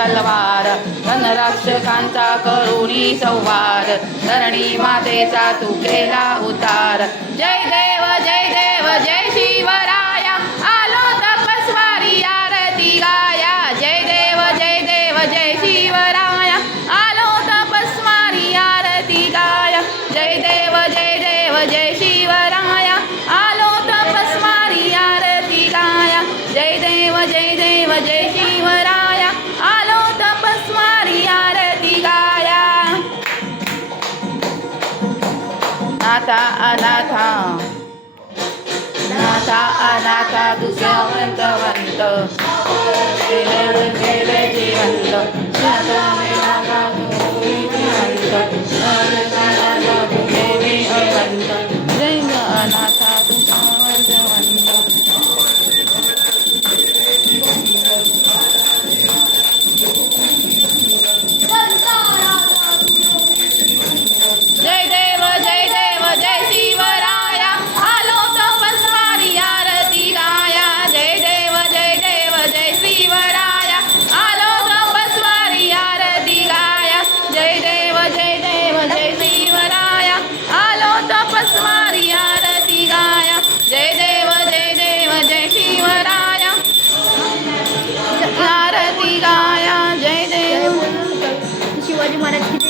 तलवार धनरक्षकांचा करुणी संवार धरणी मातेचा तू केला उतार जय देव जय शिवराया आलो तपस्वारी आरती गाया जय देव जय शिवराया आलो तपस्वारी आरती गाया जय देव जय शिवराया आलो तपस्वारी आरती गाया जय देव जय शिवराया आलो तपस्वारी आरती गाया नाथा अनाथा नाथा अनाथा दुष्यवंत केले जिवंत जय अनाथा जय देव जय शिवराया आलो तपस्वारी आरती गाया जय देव जय शिवराया आलो तपस्वारी आरती गाया जय देव जय शिवराया आलो तपस्वारी आरती गाया जय देव जय शिवराया आरती गाया जय देव शिवाजी महाराज किती